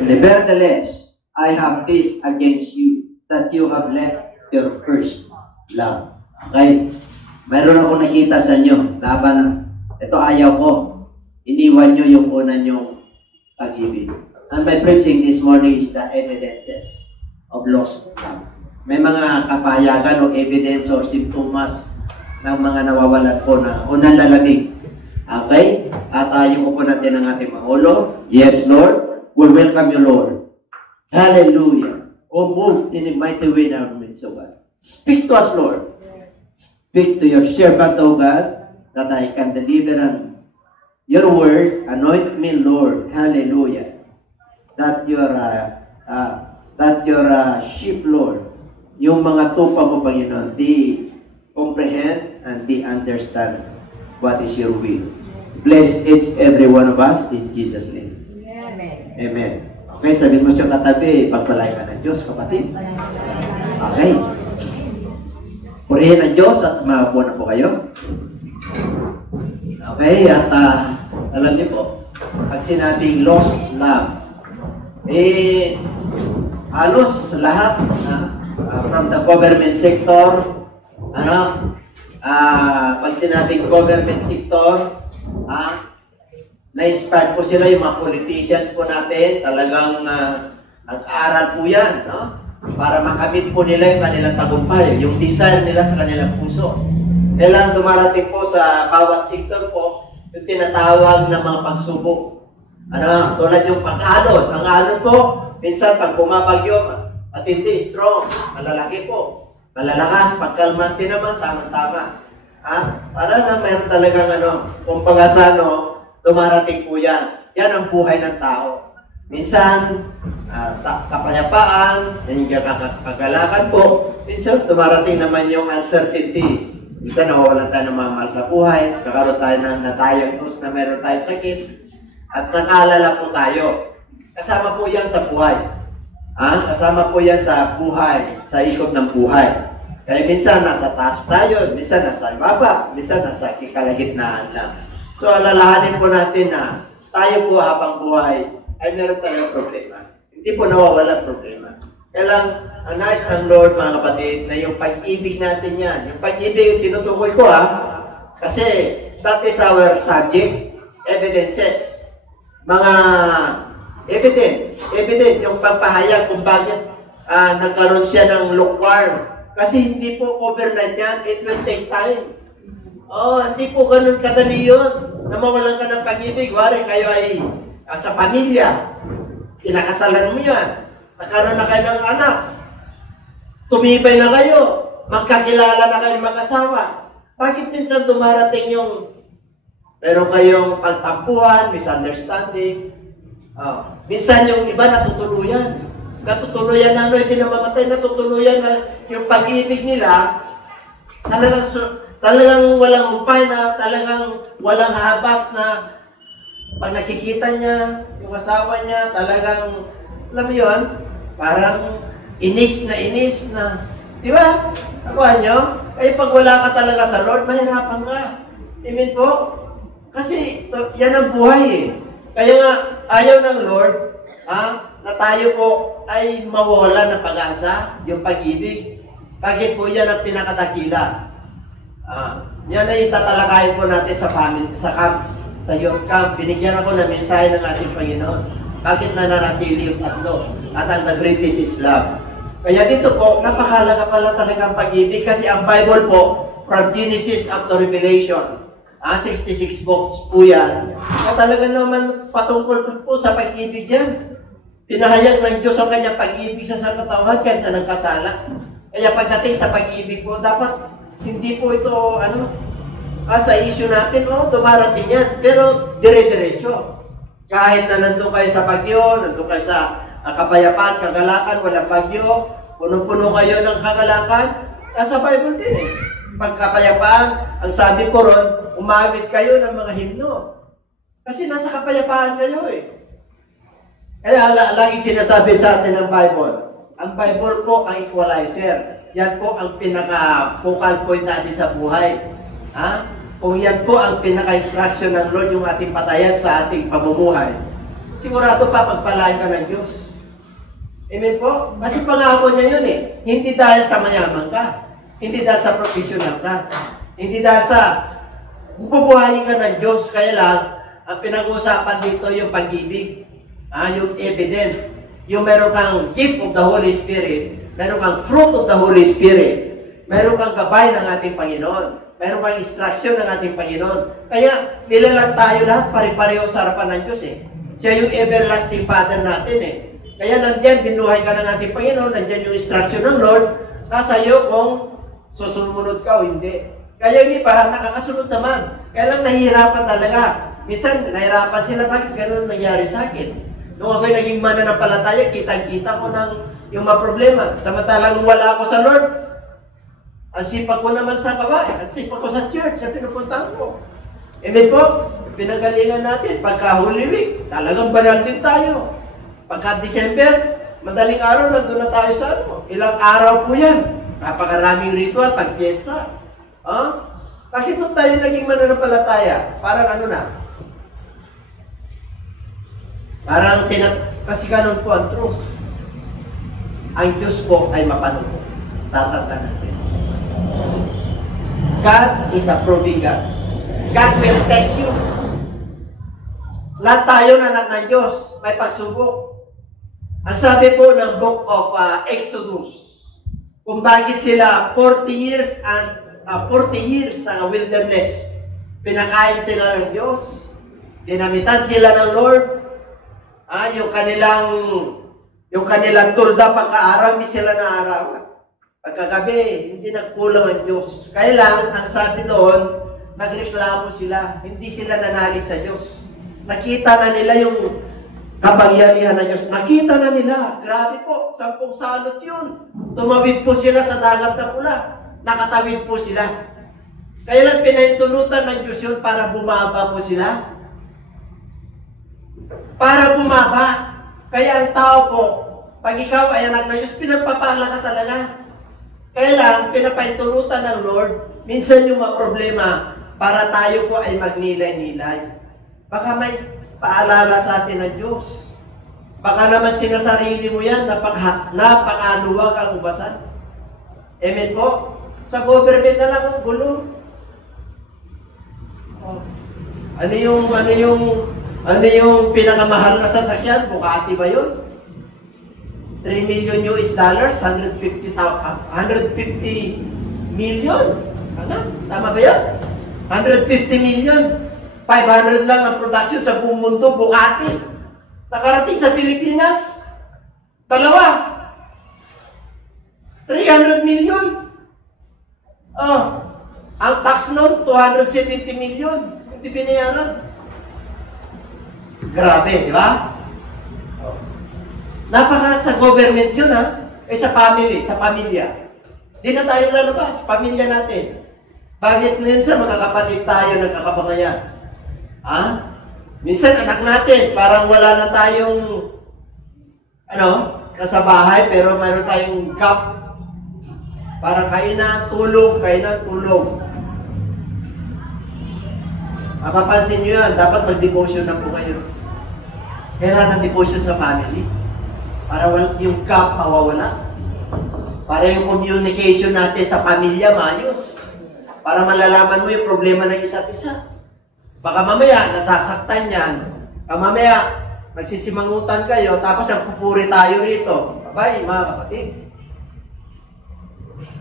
Nevertheless, I have this against you, that you have left your first love. Okay? Mayroon ako nakita sa inyo, laban, ito ayaw ko. Iniwan nyo yung una nyong pag-ibig. And my preaching this morning is the evidences of lost love. May mga kapayagan o evidence or symptoms ng mga nawawalan po na unang lalamig. Okay? At yung upo natin ang ating Pangulo. Yes, Lord. We welcome you, Lord. Hallelujah. O move in a mighty way in our midst, O God. Speak to us, Lord. Speak to your servant, O God, that I can deliver your word. Anoint me, Lord. Hallelujah. That your sheep, Lord, yung mga tupa mo, Panginoon, they comprehend and they understand what is your will. Bless each every one of us in Jesus' name. Amen. Amen. Okay, sabihin mo siya katabi, pagpalain ka ng Diyos, kapatid. Okay. Purihin ang Diyos at maupo na po kayo. Okay, at alam niyo po, pag sinabing lost love, halos lahat from the government sector, pag sinabing government sector, na-inspired po sila yung mga politicians po natin, talagang nag-aaral po yan, no? Para makamit po nila yung kanilang tagumpay, yung desire nila sa kanilang puso. Kailang dumarating po sa bawat sector po, yung tinatawag na mga pagsubok. Tulad yung pag-alon. Ang alon po, minsan pag bumabagyo, matindi, strong, malalaki po. Malalakas, pagkalmante naman, tama-tama. Talagang mayroon talagang kumbaga sa dumarating po yan. Yan ang buhay ng tao. Minsan, kapayapaan, yan yung kagalakan po. Minsan, dumarating naman yung uncertainties. Minsan, nawawalan tayo ng mga mahal sa buhay. Kakaroon tayo ng na-diagnose na meron tayong sakit. At nakaalala po tayo. Kasama po yan sa buhay. Kasama po yan sa buhay, sa ikot ng buhay. Kaya minsan nasa taas tayo, minsan nasa baba, minsan nasa kalagitnaan na. So alalahanin po natin na tayo po habang buhay ay meron tayong problema. Hindi po nawawala problema. Kailang ang nais ng Lord, mga kapatid, na yung pag-ibig natin yan. Yung pag-ibig yung tinutukoy ko kasi that is our subject, evidences. Mga evidence, yung pagpahayag kung bakit nagkaroon siya ng lukewarm. Kasi hindi po overnight yan, it will take time. Hindi po ganun kadali yun. Na mawalan ka ng pag-ibig, wari kayo ay sa pamilya, kinakasalan mo yan, nagkaroon na kayo ng anak, tumibay na kayo, magkakilala na kayo mag-asawa. Bakit minsan dumarating yung meron kayong pagtampuhan, misunderstanding? Minsan yung iba natutuluyan. Natutuluyan na hindi na mamatay, natutuluyan na yung pag-ibig nila, talagang walang umpay na, talagang walang habas na pag nakikita niya, yung asawa niya, talagang, alam mo yun, parang inis na, di ba? Nakuha nyo? Kaya pag wala ka talaga sa Lord, mahirapan ka. Amen po? Kasi yan ang buhay Kaya nga, ayaw ng Lord, na tayo po ay mawala ng pag-asa, yung pag-ibig. Bakit po yan ang pinakatakila? Yan ay tatalakayin po natin sa family, sa camp, sa youth camp. Binigyan ako ng mensahe ng ating Panginoon. Bakit nananatili yung tatlo? At ang the greatest is love. Kaya dito po, napakahalaga pala talaga ang pag-ibig kasi ang Bible po, from Genesis up to Revelation, 66 books po yan, na talaga naman patungkol po sa pag-ibig yan. Pinahayag ng Diyos ang kanyang pag-ibig sa sangkatauhan kahit na nagkasala. Kaya pagdating sa pag-ibig po, dapat hindi po ito, sa issue natin, dumarating yan. Pero dire-diretso. Kahit na nandun kayo sa bagyo, nandun kayo sa kapayapaan, kagalakan, walang bagyo, punong-puno kayo ng kagalakan, nasa Bible din eh. Pagkapayapaan, ang sabi ko ron, umawit kayo ng mga himno. Kasi nasa kapayapaan kayo eh. Kaya lagi sinasabi sa atin ng Bible, ang Bible po ang equalizer. Yan po ang pinaka-focal point natin sa buhay. Kung yan po ang pinaka-instruction ng Lord, yung ating patayan sa ating pamumuhay. sigurado papagpalain ka ng Diyos. Amen po? Kasi pangako niya yun eh. Hindi dahil sa mayaman ka. Hindi dahil sa professional ka. Hindi dahil sa bubuhayin ka ng Diyos. Kaya lang, ang pinag-uusapan dito yung pag-ibig. Yung evidence. Yung meron kang gift of the Holy Spirit. Meron kang fruit of the Holy Spirit. Meron kang gabay ng ating Panginoon. Meron kang instruction ng ating Panginoon. Kaya, nilalang tayo lahat, pare-pareho sa harapan ng Diyos eh. Siya yung everlasting Father natin eh. Kaya nandyan, binuhay ka ng ating Panginoon, nandyan yung instruction ng Lord, nasa iyo kung susunod ka o hindi. Kaya yung iba, nakakasunod naman. Kaya lang nahihirapan talaga. Minsan, nahihirapan sila, bakit ganun nangyari sa akin? Nung ako'y naging mananampalataya, kitang-kita ko ng yung mga problema. Samantalang wala ako sa Lord, ang sipag ko naman sa kabae, ang sipag ko sa church, sa pinupuntahan ko. Amen po? Pinagalingan natin. Pagka Holy Week, talagang banal din tayo. Pagka December, madaling araw, nandun na tayo sa ano. Ilang araw po yan. Napakaraming ritual, pag-fiesta. Kasi nung tayo naging mananampalataya, parang ano na, parang kasi ganun po ang truth. Ang Diyos po ay mapanong. Tatanda natin. God is a proving God. God will test you. Lahat tayo na anak ng Diyos, may pagsubok. Ang sabi po ng book of Exodus, kung bakit sila 40 years sa wilderness, pinakain sila ng Diyos, dinamitan sila ng Lord, yung kanilang tulda pagka-araw, hindi sila naarawan. Pagkagabi, hindi nagkulang ang Diyos. Kaya lang, ang sabi doon, nagreklamo sila. Hindi sila nanalig sa Diyos. Nakita na nila yung kapangyarihan ng Diyos. Nakita na nila. Grabe po, 10 salot yun. Tumawid po sila sa dagat na pula. Nakatawid po sila. Kaya lang pinahintulutan ng Diyos yun para bumaba po sila. Para bumaba. Kaya ang tao po, pag ikaw ay anak ng Diyos, pinagpapala ka talaga. Kaya lang, pinapahintulutan ng Lord, minsan yung mga problema, para tayo po ay magnilay-nilay. Baka may paalala sa atin ng Diyos. Baka naman sinasarili mo yan, napakaluwag ang ubasan. Amen po? Sa government na lang ang gulo. Ano yung pinakamahal na sasakyan? Bugatti ba yun? 3 million US dollars, 150 million. Ano? Tama ba yan? 150 million. 500 lang ang production sa buong mundo, Bugatti. Nakarating sa Pilipinas, 2. 300 million. Ang tax note, 270 million. Hindi binayaran. Grabe, di ba? Napaka sa government yun sa family, sa pamilya. Di na tayo lalabas, pamilya natin. Bakit minsan makakapatid tayo nagkakabangayan? Minsan anak natin, parang wala na tayong nasa bahay, pero mayroon tayong gap. Parang kain na tulog. Mapapansin nyo yan, dapat mag-devotion na po kayo. Kailangan ng devotion sa family. Para yung gap mawawala. Para yung communication natin sa pamilya maayos. Para malalaman mo yung problema ng isa't isa. Baka mamaya, nasasaktan yan. Baka mamaya, nagsisimangutan kayo, tapos nagpupuri tayo rito. Bye, mga kapatid.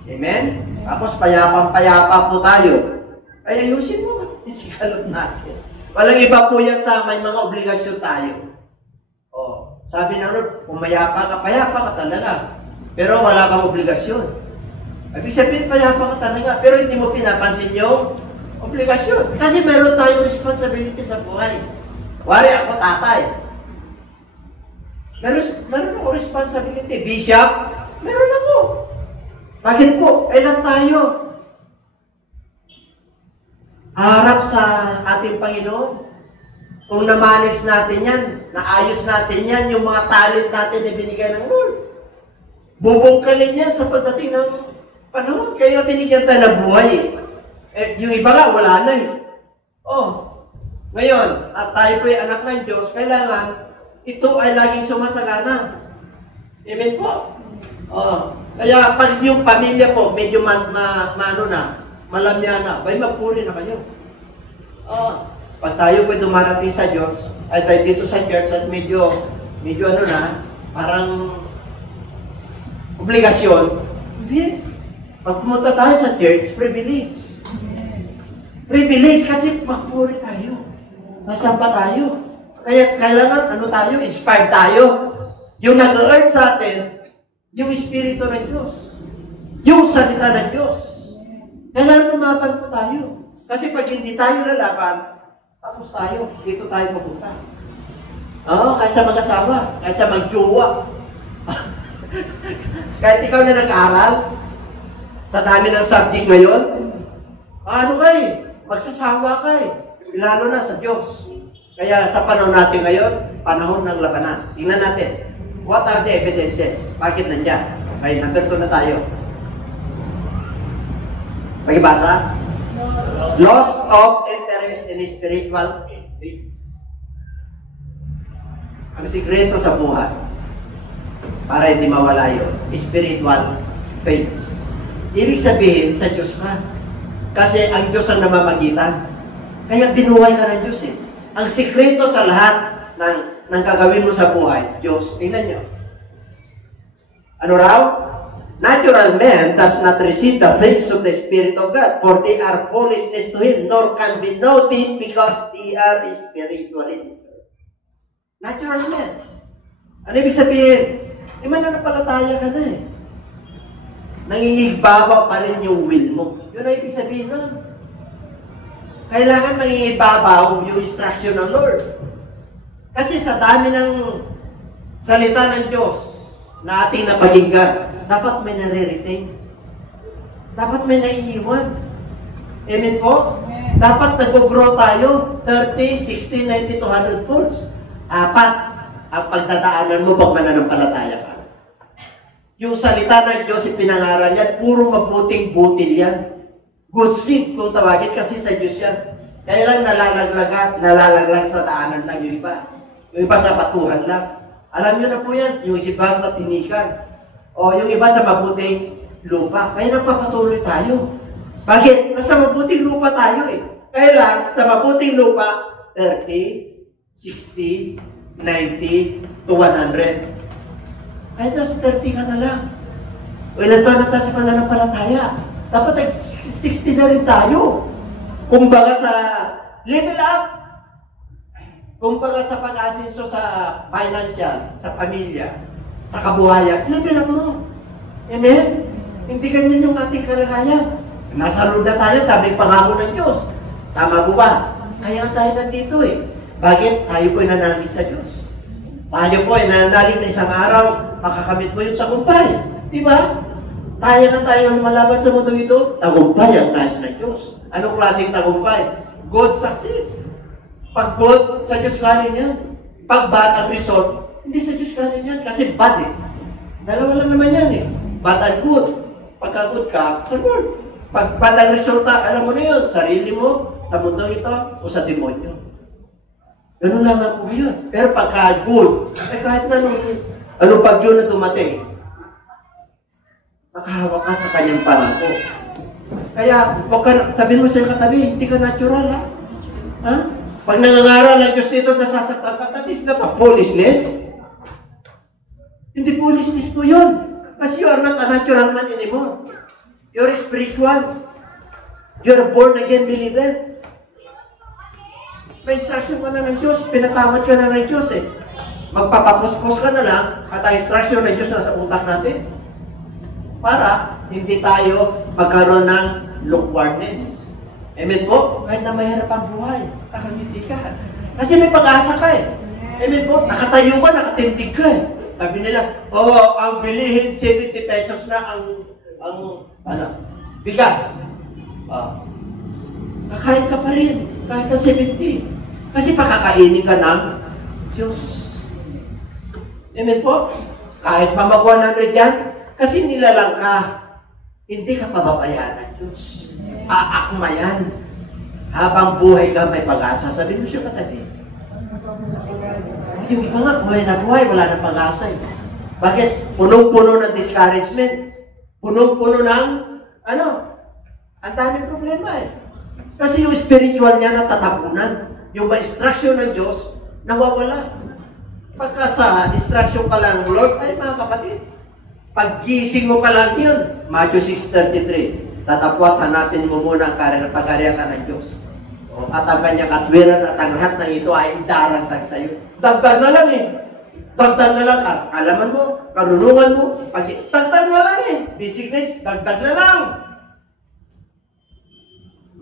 Amen? Tapos payapang-payapa po tayo. Ay, ayusin mo. Isikalot natin. Walang iba po yan sa may mga obligasyon tayo. Sabi na Lord, kung payapa ka talaga. Pero wala kang obligasyon. Ibig sabihin, payapa ka talaga. Pero hindi mo pinapansin yung obligasyon. Kasi meron tayong responsibility sa buhay. Wari ako tatay. Meron ako responsibility. Bishop, meron ako. Bakit po? Ilan tayo? Harap sa ating Panginoon. Kung na-manage natin yan, naayos natin yan, yung mga talent natin na binigyan ng Lord. Bubungkalin yan sa pagdating ng panahon. Kaya binigyan tayo ng buhay. Yung iba nga, wala na . Ngayon, at tayo po ay anak ng Diyos, kailangan ito ay laging sumasagana. Amen po? Kaya pag yung pamilya po, medyo malamya na, bay magpuri na kayo. Pag tayo po dumarating sa Diyos, ay tayo dito sa church at medyo parang obligasyon. Hindi. Pag pumunta tayo sa church, privilege. Privilege kasi magpuri tayo. Nasamba tayo. Kaya kailangan, inspired tayo. Yung nag-earn sa atin, yung Espiritu ng Diyos. Yung salita ng Diyos. Kailangan lumaban po tayo. Kasi pag hindi tayo lalaban, tapos tayo, dito tayo pupunta. Kahit sa mag-asawa, kahit sa mag-jowa. Kahit ikaw na nag-aaral, sa dami ng subject ngayon, magsasawa ka eh. Lalo na sa Diyos. Kaya sa panahon natin ngayon, panahon ng labanan. Tingnan natin. What are the evidences? Bakit nandiyan? Okay, number 2 na tayo. Pagibasa? Loss of interest in spiritual things. Ang sikreto sa buhay, para hindi mawala yun, spiritual faith. Ibig sabihin, sa Diyos ka. Kasi ang Diyos ang namamagitan. Kaya binuhay ka ng Diyos eh. Ang sikreto sa lahat ng gagawin mo sa buhay, Diyos. Tingnan nyo. Ano raw? Natural man does not receive the things of the Spirit of God, for they are foolishness to him, nor can be know them because they are spiritually discerned. Natural man. Ano ibig sabihin? Mananampalataya ka na eh. Nangingibabaw pa rin yung will mo. Yun ang ibig sabihin nun. Kailangan nangingibabaw yung instruction ng Lord. Kasi sa dami ng salita ng Diyos na ating napakinggan, dapat may nare-retain. Dapat may naiiwan. Amen po? Amen. Dapat nag-grow tayo 30, 60, 90, 200 folds. 4 ang pagdadaanan mo pag mananampalataya ka. Yung salita ng Diyos, ipinangaral yan, puro mabuting butil yan. Good seed kung tawagin kasi sa Diyos yan. Kaya lang nalalaglag sa daanan lang yung iba. Yung iba sa patuhan lang. Alam nyo na po yan, yung iba sa tinikan. O yung iba sa mabuting lupa. Kaya nagpapatuloy tayo. Bakit? Nasa mabuting lupa tayo eh. Kaya lang, sa mabuting lupa, 30, 60, 90, to 100. Kahit nasa 30 ka na lang. O ilan taon na tayo sa pananampalataya. Dapat ay 60 na rin tayo. Kumbaga sa level up. Kumbaga sa pag-asenso sa financial, sa pamilya, sa kabuhayan, level up mo. Amen? Hindi ganyan yung ating kalagayan. Nasa loob na tayo, tabing pangako ng Diyos. Tama po ba? Kaya tayo nandito eh. Bakit? Tayo po ay nanalig sa Diyos. Tayo po ay nanalig na isang araw, makakamit mo yung tagumpay. Diba? Tayo na tayo lumalaban sa mundo ito, tagumpay ang nais ng Diyos. Anong klaseng tagumpay? Good success. Pag good, sa Diyos galing yan. Pag bad ang result, hindi sa Diyos galing yan. Kasi bad eh. Dalawa lang naman yan eh. Bad and good. Pagka good ka, sa Lord. Pag bad ang resulta, alam mo na yun, sarili mo, sa mundo ito, o sa demonyo. Ganun lang po yun. Pero pagka good, kahit na anong pag yun na dumating, makahawak ka sa kanyang pangako. Kaya, sabihin mo sa katabi, hindi ka natural, ha? Ha? Pag nangangaral ng Diyos dito, nasasaktan ka, that is not a foolishness. Hindi foolishness po yun. Kasi you are not a natural man anymore. You're spiritual. You're a born-again believer. May instruction ka na ng Diyos, pinatawad ka na ng Diyos eh. Magpapapuspos ka na lang, at ang instruction ng Diyos nasa utak natin. Para hindi tayo magkaroon ng lukewarmness. Amen po? Kahit na mahirap ang buhay, nakangiti ka. Kasi may pag-asa ka eh. Amen po? Nakatayo ka, nakatindig ka eh. Sabi nila, ang bilihin 70 pesos na bigas. Kakain ka pa rin, kahit na 70. Kasi pakakainin ka ng Diyos. Amen po? Kahit mamag 100 yan, kasi nilalang ka, hindi ka pababayaan ng Diyos. Aakma yan. Habang buhay ka may pag-asa, sabi mo siya katabi. Yung iba nga, buhay na buhay, wala na pag-asa eh. Bakit? Punong-puno ng discouragement. Punong-puno ng, ang daming problema eh. Kasi yung spiritual niya natatapunan. Yung instruction ng Diyos, nawawala. Pagka sa instruction ka lang, Lord, ay mga kapatid, paggising mo ka lang yun, Matthew 6:33, tatapwat, hanapin mo muna ang pagkariya ka ng Diyos. At ang kanyang katwiran at ang lahat ng ito ay daragdag sa iyo. Dagdag na lang eh. Dagdag na lang. Kalaman mo, karunungan mo, dagdag na lang eh. Business, dagdag na lang.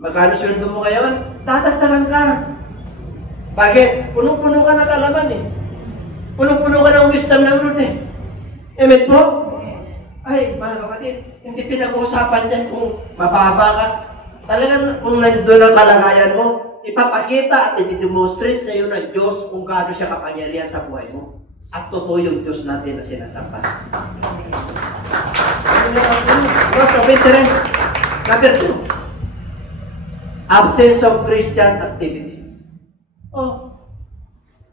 Magkano sweldo mo ngayon? Dadagdagan ka. Bakit? Punong-puno ka ng kalaman eh. Punong-puno ka ng wisdom ng Lord eh. Amen po? Ay, mga kapatid, hindi pinag-uusapan dyan kung mababa ka. Talagang kung nandun ang kalagayan mo, ipapakita at i-demonstrate sa iyo ng Diyos kung gaano siya kapangyarihan sa buhay mo. At totoo yung Diyos natin na sinasamba. Loss of interest. Number 2. Absence of Christian activities.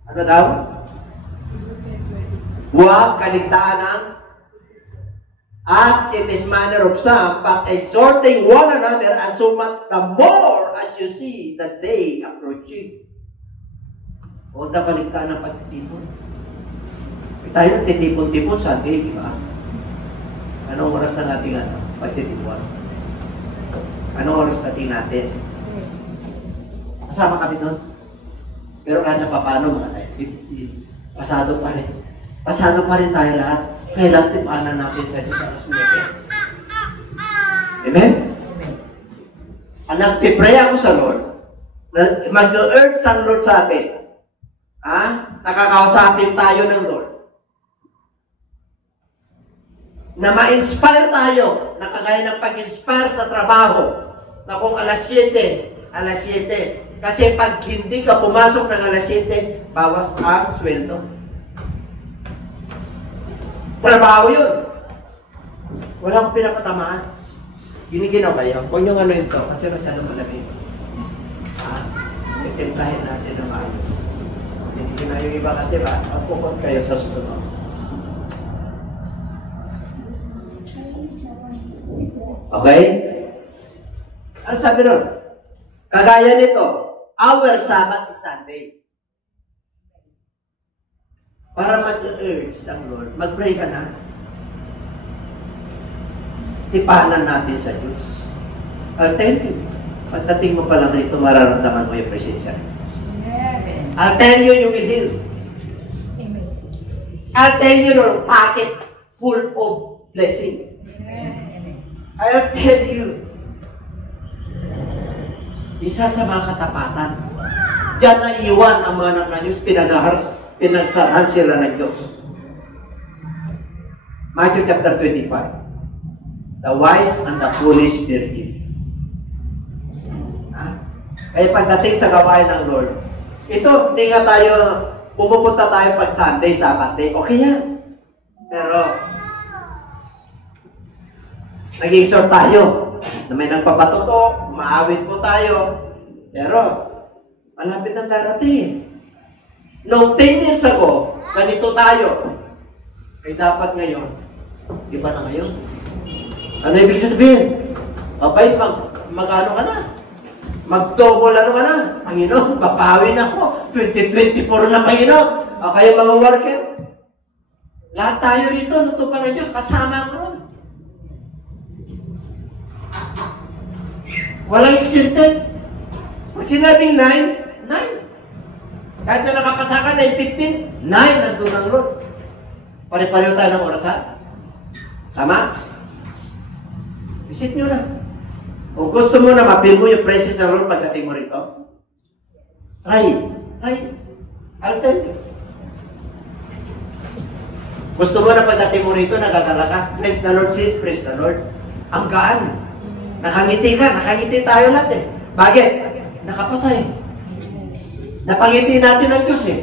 Ano daw? Huwag kaligtaan ng as it is manner of some, but exhorting one another, and so much the more as you see the day approaching. Huwag na kaligtaan ng pagtitipon. Tayo titipon-tipon Sunday, di ba? Anong oras na natin pagtitipon? Anong oras natin? Kasama kami doon. Pero kahit pa paano mga tayo, pasado pa rin. Pasado pa rin tayo lahat. Kailan tipanan natin sa Diyos sa Asmeke. Amen? Nagpipray ako sa Lord. Mag-urge ang Lord sa atin. Nakakausapin tayo ng Lord. Na ma-inspire tayo. Nakagaya ng pag-inspire sa trabaho. Na kung alas 7. Kasi pag hindi ka pumasok ng alas 7, bawas ang sweldo. Trabaho yun. Walang pinapatamaan. Giniginaw kayo. Huwag nyo ito kasi masyadong malamig. Itimplahin natin ng ayos. Hindi na yung iba kasi ba, magpukot kayo sa susunod. Okay? Ano sabi nun? Kagaya nito, our Sabbath is Sunday. Para mag-urge ang Lord, mag-pray ka na. Tipanan natin sa Diyos. I'll tell you, pagdating mo pa lang rito, mararamdaman mo yung presensya. I'll tell you, you will heal. I'll tell you, your pocket full of blessing. I'll tell you, isa sa mga katapatan, diyan na iwan ang mga anak na Diyos, pinagsarahan sila ng Diyos. Matthew chapter 25. The wise and the foolish virgin. Kaya pagdating sa gawain ng Lord, ito, hindi nga tayo, pumupunta tayo pag Sunday, Sabbath day, okay yan. Pero, nag-exhort tayo, na may nagpapatuto, maawit po tayo, pero, malapit ng darating. Noong 10 years ago, ganito tayo. Ay dapat ngayon, iba na ngayon. Ano ibig sabihin? Abay, mag-ano ka na? Mag-double ano ka na? Panginoon, papawin ako. 2024 na Panginoon. O kayo mga worker. Lahat tayo rito, natupan ng Diyos, kasama ko ron. Walang excited. Pag sinabing 9, 9. Kahit na nakapasa ka na 15, 9 nandun ang Lord. Pare-pareho tayo ng orasan. Tama? Visit nyo na. Kung gusto mo na mapil mo yung presence ng Lord pagdating mo rito, try. I'll tell you. Gusto mo na pagdating mo rito, nagadala ka, praise the Lord sis, praise the Lord. Ang gaan. Nakangiti ka, nakangiti tayo lahat eh. Bakit? Nakapasa eh. Napangiti natin ang Diyos eh.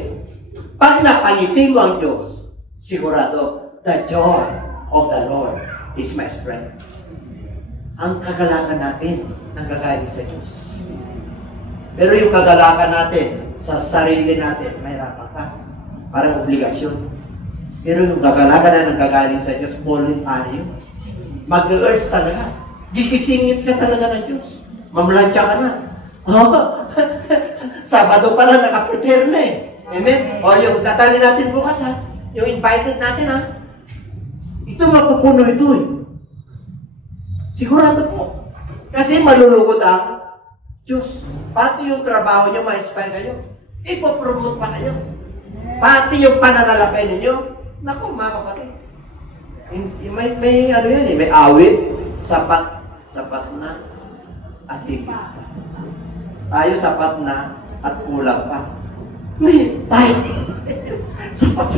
Pag napangiti mo ang Diyos, sigurado, the joy of the Lord is my strength. Ang kagalakan natin, ang gagaling sa Diyos. Pero yung kagalakan natin sa sarili natin, mahirapan ka. Parang obligasyon. Pero yung kagalakan na nanggagaling sa Diyos, voluntary. Mag-urge talaga. Gigisingit ka talaga ng Diyos. Mamlansya ka na. Sabado pa lang, nakaprepare na eh. Amen? O yung tatali natin bukas ha. Yung invited natin ha. Ito mapupuno ito eh. Sigurado po. Kasi malulugot ang Diyos. Pati yung trabaho nyo, ma-inspire kayo. Ipopromote pa kayo. Pati yung pananalapay ninyo. Naku, mga kapatid. May ano yan eh, may awit. Sapat na at higit pa. Tayo sapat na at kulang pa. Tayo. sapat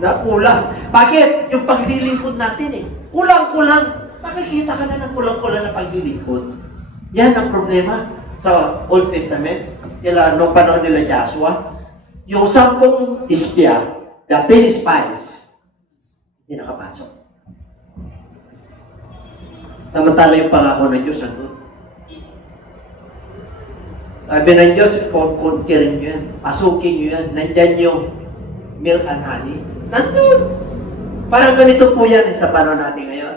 na kulang. Bakit? Yung paglilingkod natin eh. Kulang-kulang. Nakikita ka na ng kulang-kulang na paglilingkod. Yan ang problema sa Old Testament. Nung panahon nila Joshua. Yung 10 ispya, the 10 spies, hindi nakapasok. Samantala yung pangako ng Diyos nandun. Sabi ng Diyos, conquerin nyo yan. Pasukin nyo yan. Nandyan yung milk and honey. Nandun. Parang ganito po yan sa panahon natin ngayon.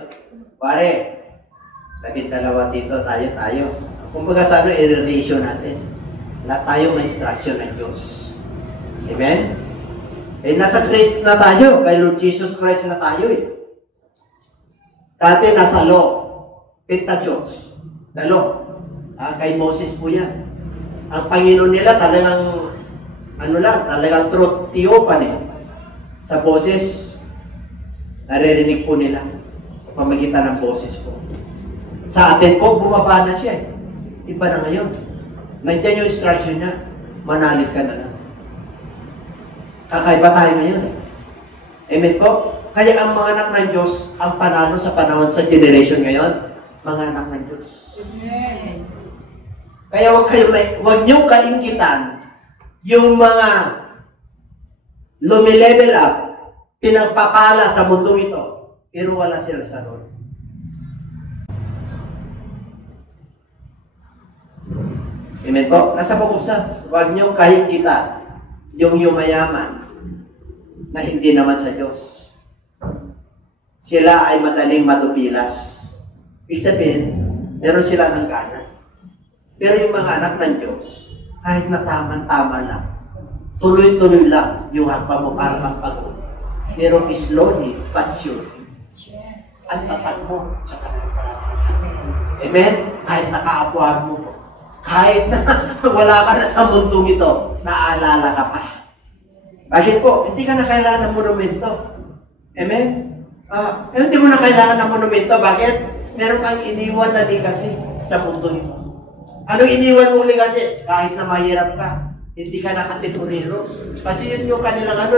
Pare, 12 dito, tayo. Kung baga sa ano, i-relation natin. Lahat tayo may instruction ng Diyos. Amen? Eh, nasa Christ na tayo. Kay Lord Jesus Christ na tayo eh. Dati nasa law. Pentateuch. Law. Kay Moses po yan. Ang Panginoon nila talagang, talagang truth theophany. Sa boses, naririnig po nila. Sa pamagitan ng boses po. Sa atin po, bumaba na siya eh. Iba na ngayon. Nandiyan yung instruction niya. Manalig ka na lang. Kakaiba tayo ngayon. Amen po? Kaya ang mga anak ng Diyos, ang panalo sa panahon sa generation ngayon, mga anak ng Diyos. Amen. Kaya huwag niyong kainggitan yung mga lumilevel up, pinagpapala sa mundo ito, pero wala sila sa Lord. Amen po? Nasa Book of Psalms, huwag niyong kainggitan yung yumayaman na hindi naman sa Diyos. Sila ay madaling matupilas. Ibig sabihin, meron sila ng kanan. Pero yung mga anak ng Diyos, kahit na tama lang, tuloy-tuloy lang yung hakbang mo para magpagod. Pero slowly, but surely. At tapat mo sa kanyang. Amen? Kahit nakaapuan mo po. Kahit na wala ka na sa mundong ito, naalala ka pa. Bakit po? Hindi ka na kailangan ng monumento. Amen? Hindi mo na kailangan ng monumento. Bakit? Meron kang iniwan na legacy sa mundo ito. Anong iniwan mong legacy? Kahit na mahirap ka, hindi ka nakatiturero. Kasi yun yung kanilang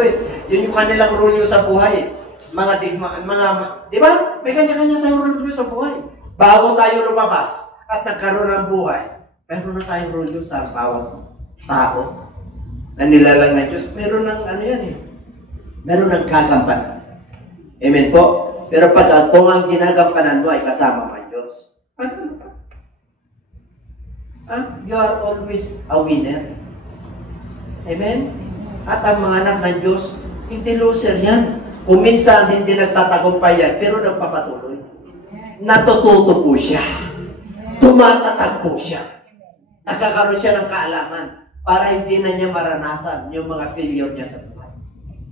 yun yung kanilang rule sa buhay. Di ba? May kanya-kanya tayong rule sa buhay. Bago tayo lumabas at nagkaroon ng buhay, meron na tayong role sa bawat tao na nilalang na Diyos. Meron ng meron ng kagampanan. Amen po? Pero pag kung ang ginagampanan mo ay kasama ng Diyos, you are always a winner. Amen? At ang mga anak ng Diyos, hindi loser yan. Kung minsan hindi nagtatagumpay yan, pero nagpapatuloy. Natututo po siya. Tumatatag po siya. Nagkakaroon siya ng kaalaman para hindi na niya maranasan yung mga failure niya sa buhay.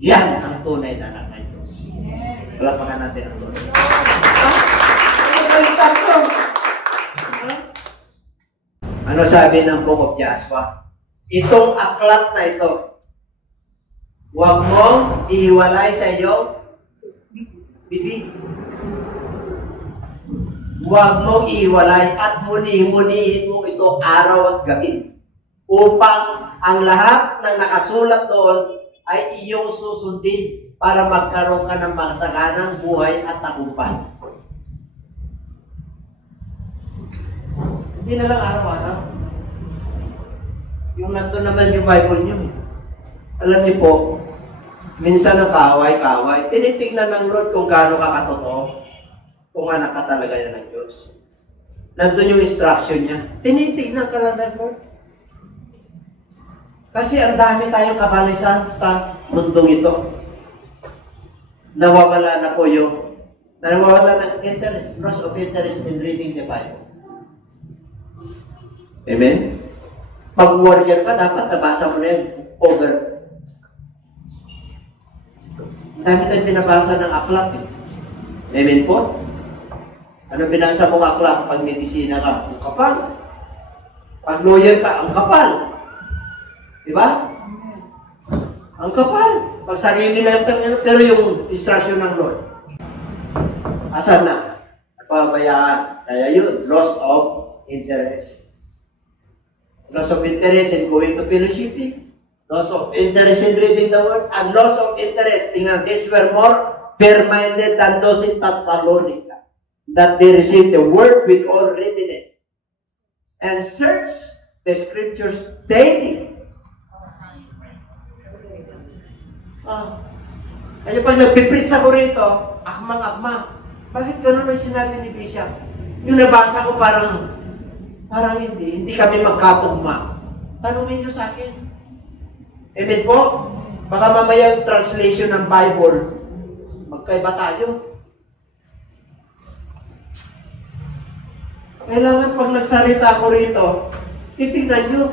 Yan ang tunay na anak ng Diyos. Wala pa nga natin ang tunay. Ano sabi ng Book of Joshua? Itong aklat na ito, huwag mong ihiwalay sa iyong bibig. Huwag mong ihiwalay at muni-munihin mo ito araw at gabi upang ang lahat ng nakasulat doon ay iyong susundin para magkaroon ka ng masaganang buhay at tagumpay. Hindi na lang araw-araw. Yung nandun naman yung Bible niyo. Alam niyo po, minsan ang kaaway-kaaway, tinitignan ng Lord kung gaano ka katotoo. Kung anak ka talaga yan ng Diyos. Nandun yung instruction niya. Tinitignan ka lang ng Lord. Kasi ang dami tayong kabalisan sa mundong ito. Nawawala na po nawawala ng interest, loss of interest in reading the Bible. Amen? Pag warrior ka, dapat nabasa mo na yun over. Dami tayong binabasa ng aklat. Amen po? Ano binasa mong aklat pag medisina ka? Ang kapal. Pag lawyer ka, ang kapal. Diba? Ang kapal. Pag sarili lang tayo, pero yung instruction ng Lord, asan na? Pabayaan. Kaya yun, loss of interest. Loss of interest in going to fellowshipping. Loss of interest in reading the word. And loss of interest, tingnan, these were more fair-minded than those in Thessalonica, that they received the word with all readiness and search the scriptures daily. Kaya pag nagpipreach ako rito, akmang-akma. Bakit ganun ang sinabi ni Bishop? Yung nabasa ko parang hindi kami magkatugma. Tanungin nyo sa akin. Amen po? Baka mamaya yung translation ng Bible, magkaiba tayo. Kailangan pag nagsalita ako rito, titignan nyo.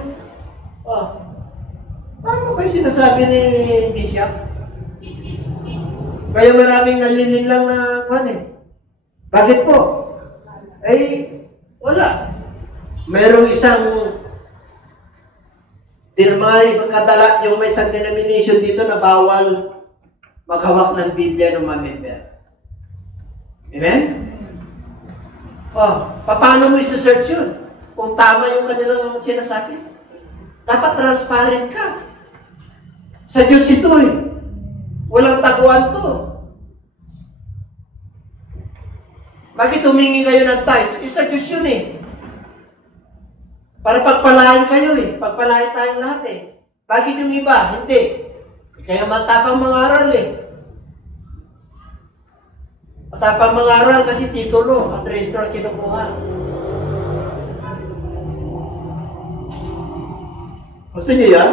Paano kayo sinasabi ni Bishop? Kaya maraming nalilin lang na Bakit po? Wala. Mayroong isang pagkatala, yung may isang denomination dito na bawal maghawak ng Biblia ng mga member. Amen? Paano mo isa-search yun? Kung tama yung kanilang sinasabi. Dapat transparent ka. Sa Diyos ito walang taguan to. Bakit humingi kayo ng tithes? Isa Diyos yun Para pagpalain kayo Pagpalain tayong lahat Bakit yung iba? Hindi. Kaya matapang mangaral Matapang mangaral kasi titulo at registro ang kinukuha. Gusto niyo yan?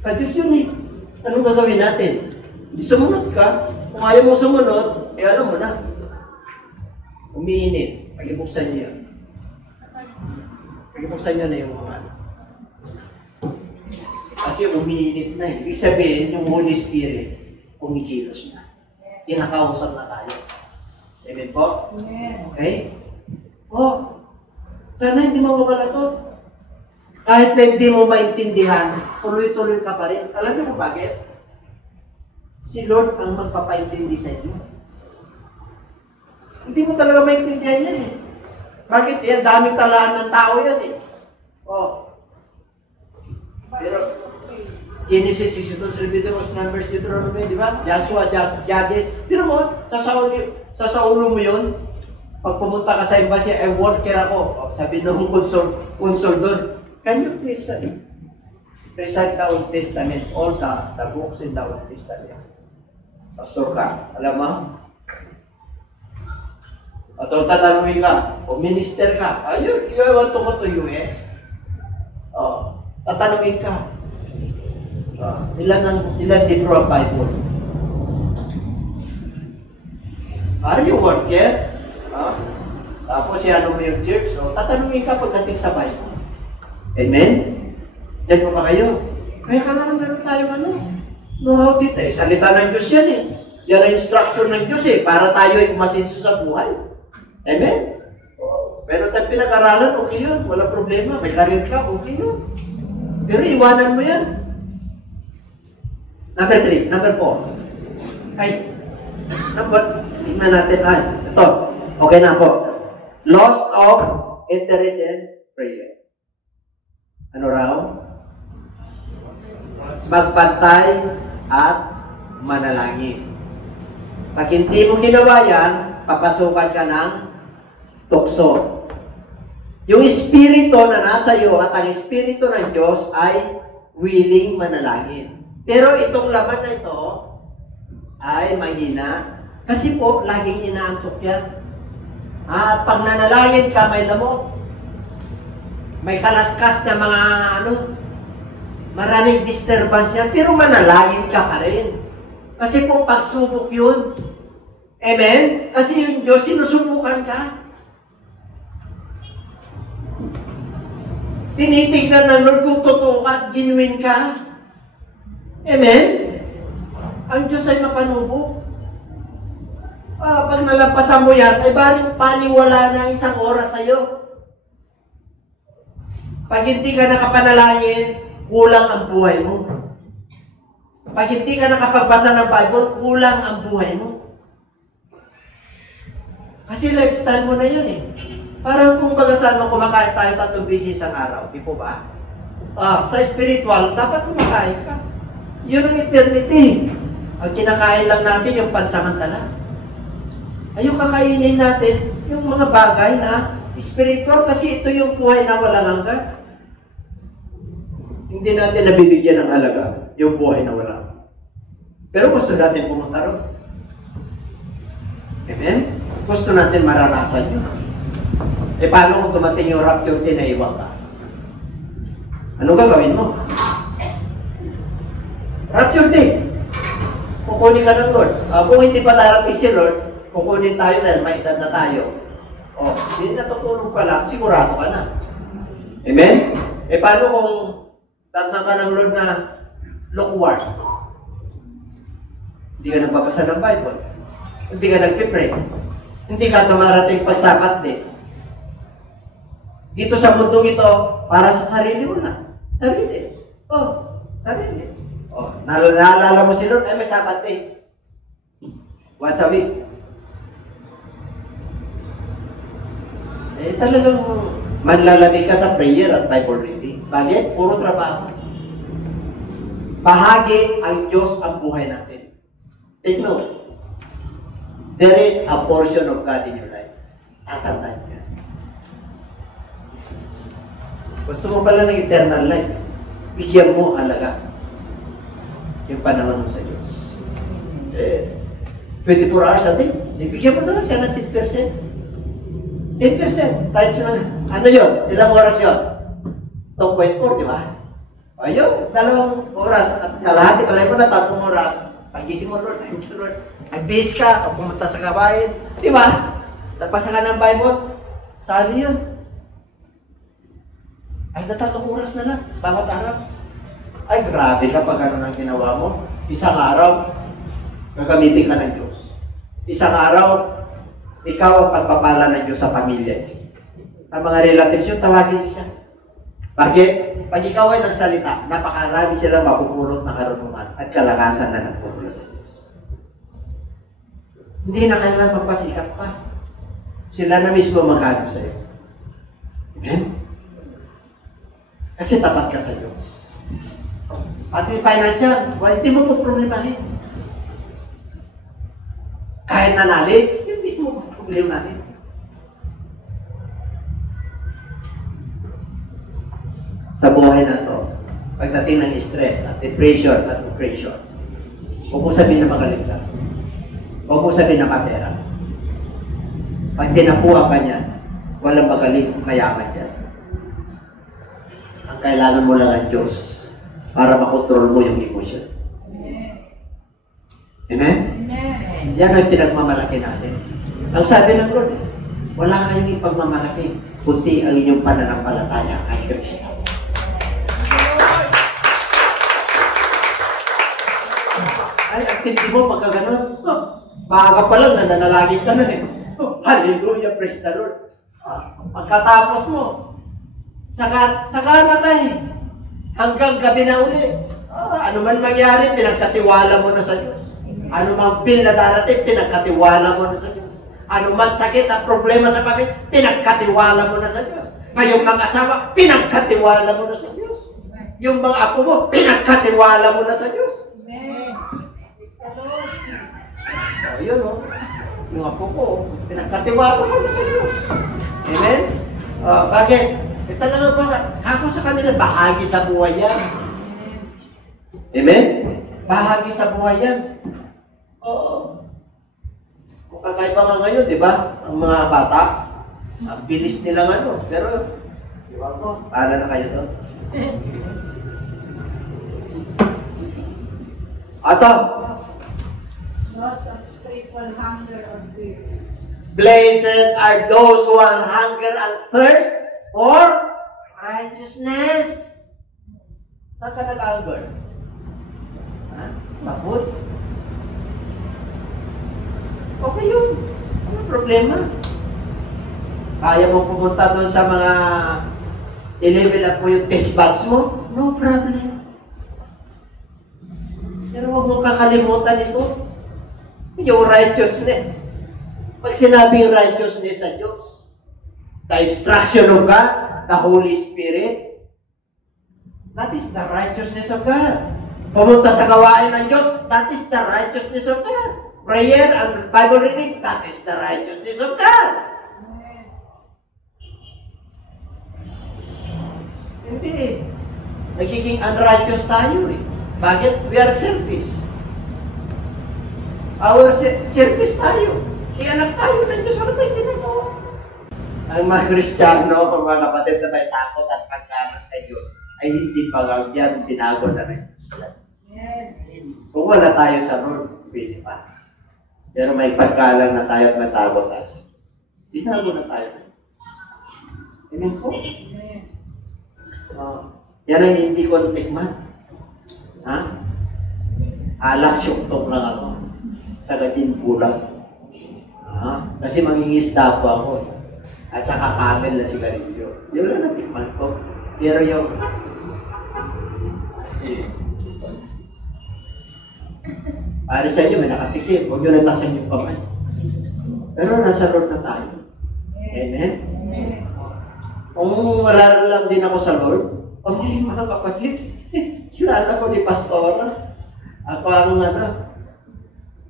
Sa Diyos yun Anong gagawin natin? Sumunod ka. Kung ayaw mo sumunod, alam mo na. Umiinit. Pag-ibuksan niyo yan. Pag-ibuksan niyo na yung mga Kasi umiinit na Ibig sabihin, yung Holy Spirit, kumikilos na. Kinakausap na tayo. Amen po? Okay? Sana hindi mawawala to. Kahit na hindi mo maintindihan, tuloy-tuloy ka pa rin. Alam niyo kung bakit? Si Lord ang magpapaintindi sa inyo. Hindi mo talaga maintindihan yan Bakit? Yan, daming talaan ng tao yan Pero, Genesis 62, Leviticus, Numbers, Deuteronomy, di ba? Joshua, Judges. Pero mo, sa ulo mo yun, pag pumunta ka sa embassy, worker ako. Sabi nung consul doon, can you please recite the Old Testament, all the books in the Old Testament? Pastor ka, alam mo? At tatanungin ka, o minister ka, you want to go to US? Tatanungin ka, ilan libro ang Bible? Are you worker? Tapos yan mo yung church, tatanungin ka pagdating sa Bible. Amen? Yan po ba kayo? Kaya kailangan meron tayong know-how dito salita ng Diyos yan Yan ang instruction ng Diyos para tayo ay masinso sa buhay. Amen? Pero tayong pinag-aralan, okay yun. Wala problema. May career ka, okay yun. Pero iwanan mo yan. Number 3. Number 4. Tingnan natin. Ito. Okay na po. Loss of interest in prayer. Ano raw? Magpantay at manalangin. Pag hindi mo ginawa yan, papasukan ka ng tukso. Yung espiritu na nasa iyo at ang espiritu ng Diyos ay willing manalangin. Pero itong laman na ito ay mahina kasi po laging inaantok yan. At pag nanalangin ka, may lamok. May kalaskas na mga maraming disturbance yan, pero manalangin ka pa rin. Kasi po, pagsubok yun. Amen? Kasi yung Diyos, sinusubukan ka. Tinitignan ng Lord kung totoo ka at genuine ka. Amen? Ang Diyos ay mapanubok. Pag nalampasan mo yan, ay baliwala na isang oras sa'yo. Pag hindi ka nakapanalangin, kulang ang buhay mo. Pag hindi ka nakapagbasa ng Bible, kulang ang buhay mo. Kasi lifestyle mo na yun eh. Parang kung baga saan mo kumakain tayo 3 beses isang araw, di po ba? Sa spiritual, dapat kumakain ka. Yun ang eternity. Ang kinakain lang natin yung pansamantala. Ay yung kakainin natin, yung mga bagay na spiritual, kasi ito yung buhay na walang hanggan. Hindi natin nabibigyan ng halaga yung buhay na walang. Pero gusto natin pumunta ron. Amen? Gusto natin maranasan yun. Paano kung tumating yung rapture, tinaiwan ka? Ano gagawin mo? Rapture day. Kukunin ka ng Lord. Kung hindi pa darating si Lord, kukunin tayo dahil may edad na tayo. Hindi natutulog ka lang, sigurado ka na. Amen? Paano kung tatang ka ng Lord na lukewarm? Hindi ka nagbabasa ng Bible. Hindi ka nag-pray. Hindi ka namarating pagsabat din. Dito sa mundong ito, para sa sarili mo na. Sarili. Sarili. Naalala mo si Lord, ay may sabat din. Once a week. Talagang manlalamig ka sa prayer at Bible reading. Bakit? Puro trabaho. Bahagi ang Diyos ang buhay natin. Take note. There is a portion of God in your life. Tatandaan ka. Gusto mo pala ng eternal life, bigyan mo halaga yung panahon mo sa Diyos. 24 hours a day, bigyan mo na lang siya ng 10%. 10%. Times na, ano yun? Ilang oras yun? 2.4, di ba? Ayun, 2 oras at kalahati, kalahati mo na 3 oras. Pagising mo, Lord, thank you, Lord. Nag-base ka, pumunta sa kabayan. Di ba? Nagpasa ka ng Bible. Sali yun. Ay, na 3 oras na lang, bawat araw. Ay, grabe ka pag ano nang ginawa mo. Isang araw, gagamitin ka ng Diyos. Isang araw, ikaw ang pagpapala ng Diyos sa pamilya. Ang mga relatives yun, tawagin niyo siya. Bakit? Pag ikaw ay nagsalita, napakarami sila mapupulot na karunungan at kalakasan na nagpupulot sa Diyos. Hindi na kailangan magpasikap pa. Sila na mismo magkano sa iyo. Amen? Kasi tapat ka sa Diyos. At yung financial, hindi mo po problemahin. Kahit na knowledge, hindi mo po problemahin. Sa buhay na to, pagdating ng stress at depression at oppression, huwag mo sabihin na magaling ka. Huwag mo sabihin na kapera. Pag tinapuha ka niyan, walang magaling, mayaman yan. Ang kailangan mo lang ang Diyos para makontrol mo yung emosyon. Amen? Amen? Yan ang pinagmamalaki natin. Ang sabi ng Lord, wala kayong ipagmamalaki, kundi ang inyong pananampalataya kay Kristo. Ay, activity mo pagka gano'n. Maaga pa lang, nananalangin ka na eh. Hallelujah, praise the Lord. Pagkatapos mo, saka na ka eh. Hanggang gabi na uli. Ano man mangyari, pinagkatiwala mo na sa Diyos. Ano mang bill na darating, pinagkatiwala mo na sa Diyos. Ano man sakit at problema sa pamilya, pinagkatiwala mo na sa Diyos. Ngayong mga asawa, pinagkatiwala mo na sa Diyos. Yung mga apo mo, pinagkatiwala mo na sa Diyos. Amen. Yun o. Yung apo ko, pinagkatiwala mo na sa Diyos. Amen? Bakit? Talaga ba, ako sa kanila, bahagi sa buhay yan. Amen? Bahagi sa buhay yan. Oo. Kung Kakaiba nga ngayon, di ba? Ang mga bata, ang bilis nilang ano. Pero, di ba ko, paala na kayo doon. Ato. Those of spiritual hunger or thirst. Blessed are those who are hunger and thirst for righteousness. Saan ka nag-hunger? Sa food? Okay yun. Ano problema? Kaya mo pumunta doon sa mga i-level up mo yung taste buds mo? No problem. Pero huwag mong kakalimutan ito. Yung righteousness. Pag sinabi yung righteousness sa Diyos, the instruction of God, the Holy Spirit, that is the righteousness of God. Pumunta sa gawain ng Diyos, that is the righteousness of God. Prayer and Bible reading, that is the righteousness of God. Hindi. Nagiging unrighteous tayo eh. Bakit? We are selfish. Our service tayo. Iyanak tayo ng Diyos, wala tayong ginagawa. Ang mga Kristiyano, kung mga kapatid na may takot at pagkakas sa Diyos, ay hindi pagawag yan, tinago na rin. Kung wala tayo sa Lord, pwede pa. Pero may pagkalang na tayo at matago tayo sa Diyos. Tinago na tayo. Amen po? Yan ang hindi ko tikman. Ha? Alak syuktok lang ako. Sagatin pulang. Kasi mangingisda po ako. At saka kamel na sigarilyo. Yun lang natikman ko. Pero yung... Para sa inyo, may nakatikim. Huwag nyo natasan yung kamay. Pero nasa Lord na tayo. Amen? Kung wala lang din ako sa Lord, okay, mga kapatid, kilala ko ni Pastora.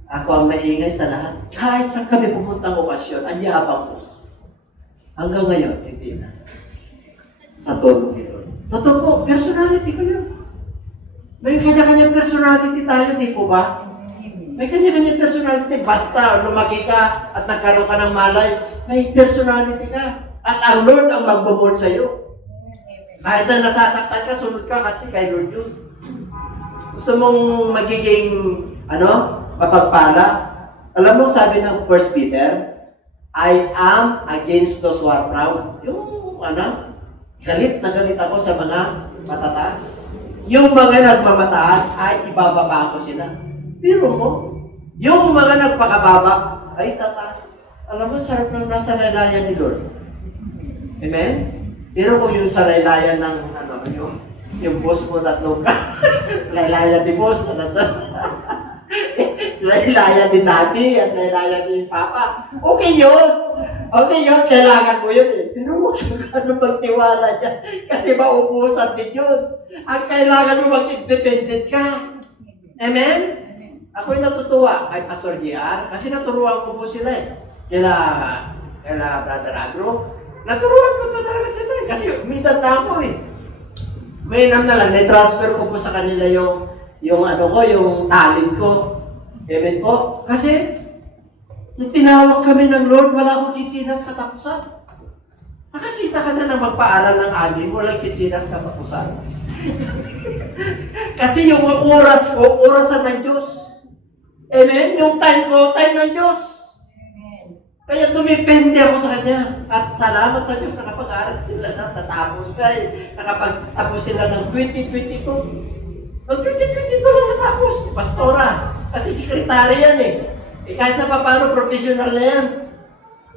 Ako ang maingay sa lahat. Kahit saan kami pumuntang okasyon, ang yabang ko. Hanggang ngayon, hindi na. Sa tulong nito. Totoo po, personality ko yun. May kanya-kanya personality tayo, di po ba? May kanya-kanya personality. Basta lumaki ka at nagkaroon ka ng malay, may personality ka. At ang Lord ang magbumol sa'yo. Kahit na nasasaktan ka, sunod ka kasi kay Lord yun. Gusto mong magiging, mapagpala? Alam mo, sabi ng 1 Peter, I am against those who are proud. Yung, galit na galit ako sa mga matataas. Yung mga nagmamataas, ay ibababa ko sila. Pero mo, yung mga nagpakababa, ay tataas. Alam mo, sarap ng nasa laylayan ni Lord. Amen? Pero kung yung sa laylayan ng, yung boss mo tatlong ka, laylayan ni boss, laylayan din natin, at laylayan din Papa. Okay yun. Okay yun, kailangan mo yun eh. Pero huwag ka magtiwala dyan. Kasi maubusan din yun. Ang kailangan mo mag-independent ka. Amen? Ako'y natutuwa kay Pastor JR kasi naturuan ko po sila eh. Kaya Brother Andrew, naturuan ko talaga sila eh. Kasi umitan na ako eh. May na lang, na-transfer ko po sa kanila yung talent ko. Amen po. Kasi, nung tinawag kami ng Lord, wala akong kinsinas katapusan. Nakakita ka na ng magpaaral ng amin, walang kinsinas katapusan. Kasi yung oras ko, orasan ng Diyos. Amen? Yung time ko, time ng Diyos. Amen. Kaya dumipende ako sa Kanya. At salamat sa Diyos, nakapag-aral sila na tatapos kayo. Nakapag-tapos sila ng 2022. Noong 2022 lang natapos, pastora. Kasi sekretary yan eh. Kahit na paano, professional na yan.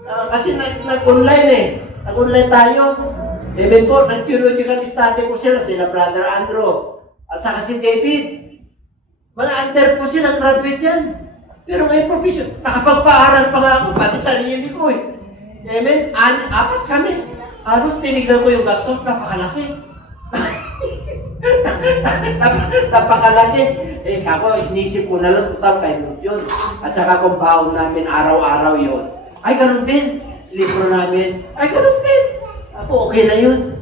Kasi nag-online eh. Nag-online tayo. Amen po, nag-theological study po sila Brother Andrew. At saka si David. Mga under po sila, graduate yan. Pero ngayon profession, nakapagpaaral pa nga ako, pati sarili ko eh. Amen? Apat kami. Halos tinignan ko yung gastos, napakalaki. Napakalaki. Eh, ako, inisip ko na lang, tutang kayo yun. At saka kung baon namin araw-araw yun. Ay, ganun din. Libro namin. Ay, ganun din. Ako, okay na yun.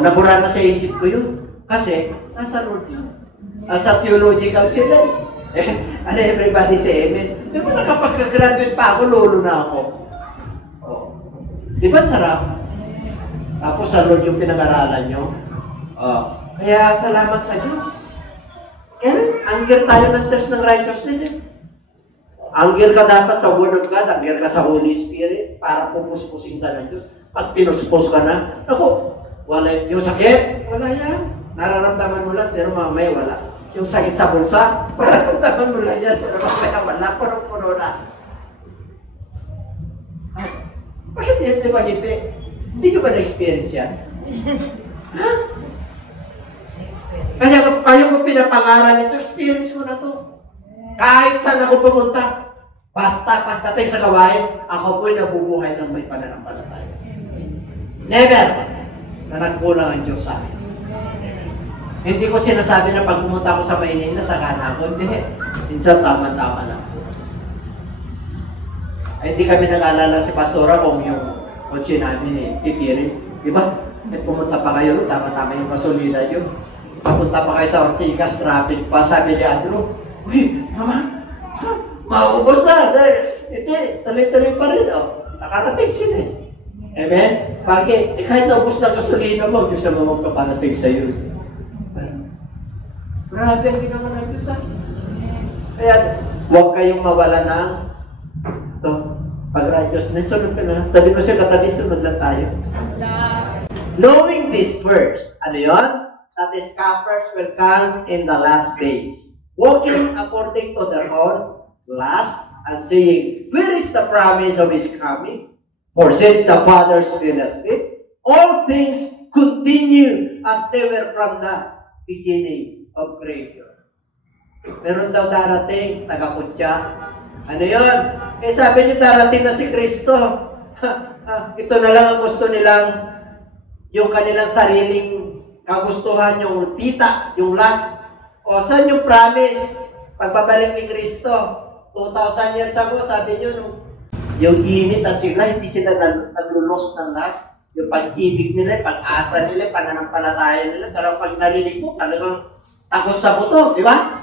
Nabura na sa isip ko yun. Kasi, nasa Lord yun. Nasa theological sila. Ano, everybody say amen. Di ba nakapag-graduate pa ako, lolo na ako. Oh. Di ba sarap? Tapos sa Lord yung pinag-aralan nyo. Oh. Kaya salamat sa Diyos. Kaya, anggir tayo ng test ng righteousness. Anggir ka dapat sa Word of God, anggir ka sa Holy Spirit, para pupuspusin ka ng Diyos. Pag pinuspos ka na, ako, wala yung sakit, wala yan. Nararamdaman mo lang, pero mamaya wala. Yung sakit sa bulsa, nararamdaman mo lang yan, pero mamaya wala, punong-puno na. Bakit hindi magiti? Hindi ka ba na-experience yan? Ha? Kaya ko pinapangaral ito, experience mo na to. Kahit saan ako pumunta, basta pagdating sa gawain, ako po'y nabubuhay ng may pananampalataya. Never na nagkulang ang Diyos sa akin. Hindi ko sinasabi na pag pumunta ako sa Maynila, saka na ako. Hindi. Minsan tama-tama lang. Ay, hindi kami nag-alala si Pastora kung yung kotse namin pipirin. Di ba? At pumunta pa kayo, tama-tama yung gasolina yun. Papunta pa kayo sa Ortigas, traffic pa. Sabi ni Andrew, uy, mama, maubos na. Hindi, tuloy-tuloy pa rin. Oh. Nakarating sila eh. Amen? Bakit? Kahit naubos na gasolina mo, Diyos naman magpaparating sa iyo. Grabe ang ginawa ng Diyos sa akin. Kaya, huwag kayong mawala ng pag-righteousness. Sunod ka na. Sabi ko siya, katabi, sunod lang tayo. Knowing this first, ano yun? That the scoffers will come in the last days, walking according to their own lust, and saying, where is the promise of his coming? For since the fathers will asleep, all things continue as they were from the beginning of creation. Meron daw darating, taga-kutya. Ano yun? Eh sabi niyo darating na si Kristo. Ito na lang ang gusto nilang, yung kanilang sariling kagustuhan, yung pita, yung lust. O saan yung promise? Pagbabalik ni Kristo. 2,000 years ago, sabi niyo, yung init na sila, hindi sila naglulos ng lust. Yung pag-ibig nila, pag-asa nila, pananampalataya nila, talagang pag narinig mo, talagang takos sa buto, di ba?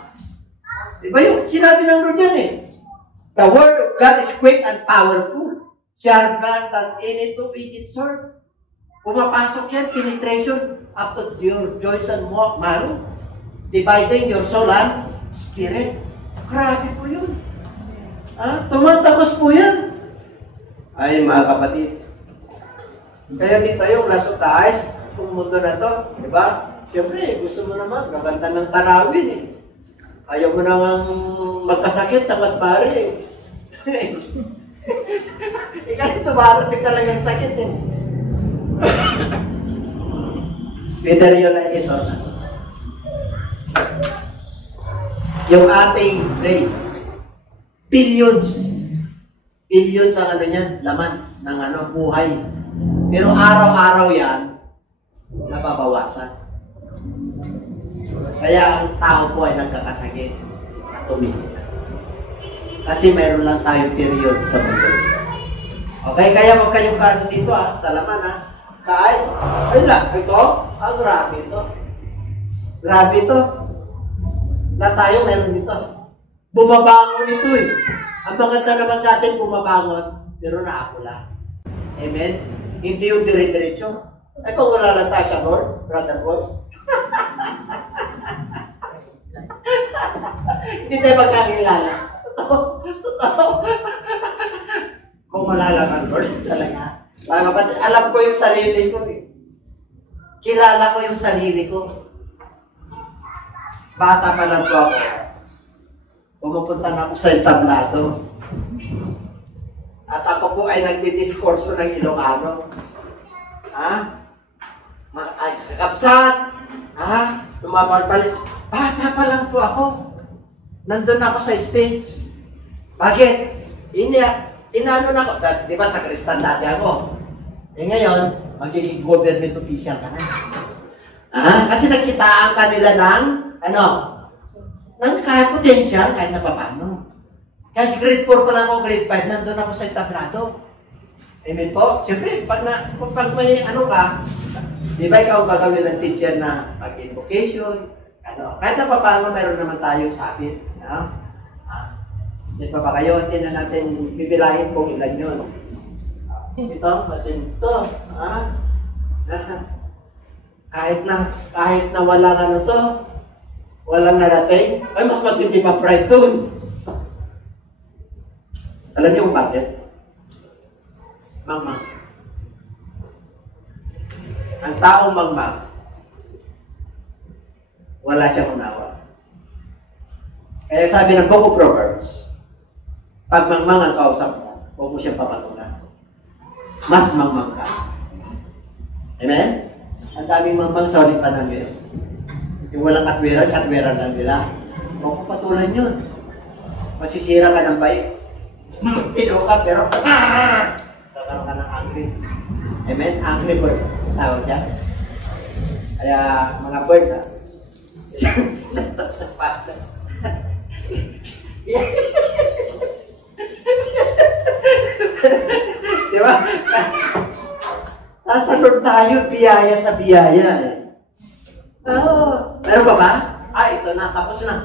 Di ba yung sinabi ng Lord yan eh? The word of God is quick and powerful. Sharper than any two-edged sword. Pumapasok yan, penetration up to your joints and marrow. Dividing your soul and spirit. Grabe po yun. Tumatakos po yan. Ay, mga kapatid. Kaya di tayo, lasot tayo kung mundo na to. Diba? Siyempre, gusto mo naman, gaganda ng tarawin eh. Ayaw mo naman magkasakit, tamat pare eh. Kasi tumarating talagang sakit eh. Whether you like it or not. Yung ating brain, billions ang ano yan, laman ng buhay. Pero araw-araw yan, nababawasan. Kaya ang tao po ay nagkakasakit at tumigil. Kasi mayroon lang tayo period sa mundo. Okay, kaya huwag kayong kasi dito sa laman sa eyes. Ay lang, ito, grabe ito. Grabe ito. Na tayo meron dito. Bumabangon ito eh. Ang maganda naman sa atin bumabangon, pero naapula. Amen? Hindi yung dire-diretso. Ay, kung wala lang tayo sa Lord, brother boy. Hindi tayo magkakilala. Totoo. Kung wala lang ang Lord, talaga. Mga kapatid, alam ko yung sarili ko eh. Kilala ko yung sarili ko. Bata pa lang po ako. Pumupunta na ako sa entablado. At ako po ay nagdidiskurso ng Ilocano. Kakapsat. Lumabarbal. Bata pa lang po ako. Nandun ako sa stage. Bakit? Inano na ako. Di ba sa Kristan dati ako? Eh ngayon, magiging government official ka na. Kasi nagkitaan ka nila ng, ng kaya potential kahit na paano. Kahit grade 4 pa lang ako, grade 5, nandun ako sa entablado. Amen po? Siyempre, pag may ka, di ba ikaw gagawin ng teacher na pag-invocation, kahit na paano, meron naman tayong sabit na Ha? Hindi pa ba kayo? Hindi na natin bibilahin kung ilan yun. Ito, ito. Ha? Kahit na walang ano to, walang narating, ay mas matindi pa pride dun. Alam niyo kung bakit? Mangmang. Ang taong mangmang, wala siyang unawa. Kaya sabi ng Book of Proverbs, pag mangmang ang kausap mo, huwag mo siyang papatulan. Mas mangmang ka. Amen? Ang daming mangmang sa ulit pa namin. Yung walang katwiran lang nila. Huwag mo patulan yun. Masisira ka ng bait. Tino ka, pero kakaroon ka ng angry. Amen? Angry bird. Tawag dyan. Kaya, mga bird, ha? Diba? Nasanod tayo, biyaya sa biyaya eh. Oo. Meron pa ba? Ito na. Tapos na.